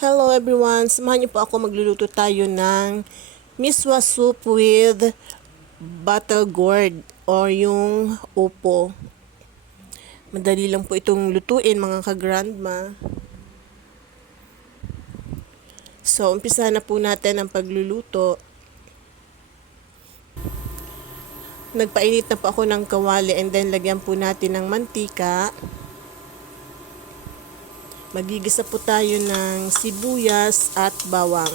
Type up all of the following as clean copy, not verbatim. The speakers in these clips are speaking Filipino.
Hello everyone! Samahan niyo po ako, magluluto tayo ng miswa soup with battle gourd or yung upo. Madali lang po itong lutuin mga ka-grandma. So, umpisa na po natin ang pagluluto. Nagpainit na po ako ng kawali and then lagyan po natin ng mantika. Magigisa po tayo ng sibuyas at bawang.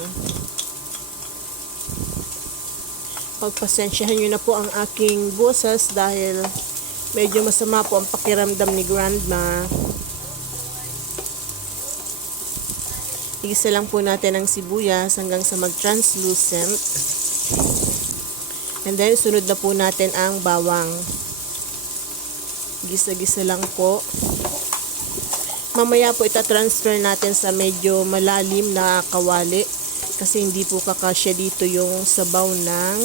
Pagpasensyahan nyo na po ang aking boses dahil medyo masama po ang pakiramdam ni Grandma. Igisa lang po natin ang sibuyas hanggang sa mag-translucent. And then sunod na po natin ang bawang. Gisa-gisa lang po. Mamaya po itatransfer natin sa medyo malalim na kawali kasi hindi po kakasya dito yung sabaw ng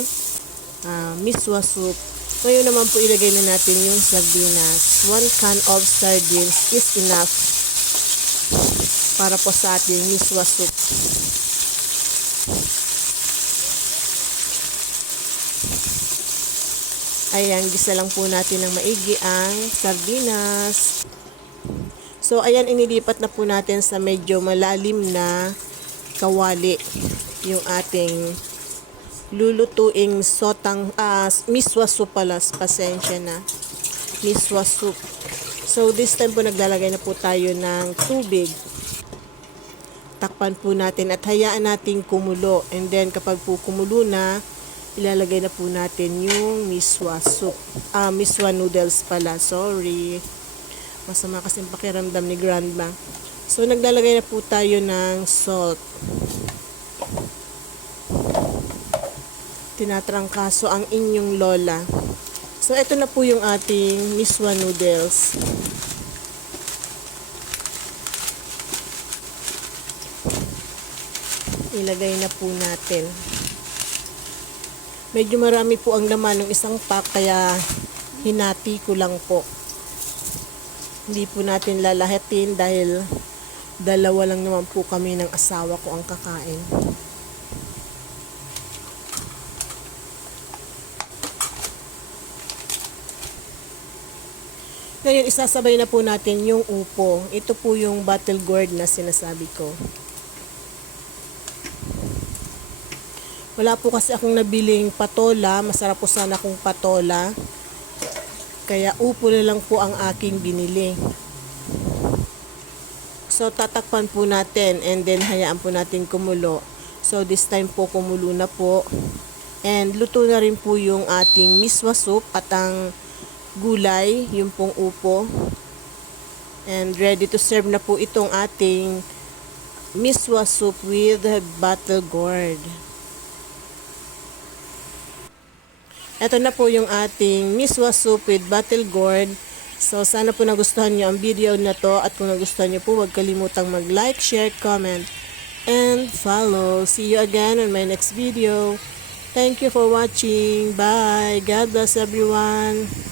miswa soup. Ngayon naman po ilagay na natin yung sardinas. 1 can of sardines is enough para po sa ating miswa soup. Ayan, gisa lang po natin ng maigi ang sardinas. So, ayan, inilipat na po natin sa medyo malalim na kawali yung ating lulutuing miswa soup pala. Pasensya na. Miswa soup. So, this time po naglalagay na po tayo ng tubig. Takpan po natin at hayaan natin kumulo. And then, kapag po kumulo na, ilalagay na po natin yung miswa soup. Miswa noodles pala. Sorry. Masama kasi pakiramdam ni Grandma. So, naglalagay na po tayo ng salt. Tinatrangkaso ang inyong lola. So, ito na po yung ating miswa noodles. Ilagay na po natin. Medyo marami po ang laman ng isang pack, kaya hinati ko lang po. Hindi po natin lalahatin dahil dalawa lang naman po kami ng asawa ko ang kakain. Ngayon, isasabay na po natin yung upo. Ito po yung battle gourd na sinasabi ko. Wala po kasi akong nabiling patola. Masarap po sana kung patola. Kaya upo na lang po ang aking binili. So, tatakpan po natin and then hayaan po natin kumulo. So, this time po kumulo na po. And luto na rin po yung ating miswa soup at ang gulay, yung pong upo. And ready to serve na po itong ating miswa soup with battle gourd. Ito na po yung ating miswa soup with battle gourd. So, sana po nagustuhan nyo ang video na to. At kung nagustuhan nyo po, huwag kalimutang mag-like, share, comment, and follow. See you again on my next video. Thank you for watching. Bye. God bless everyone.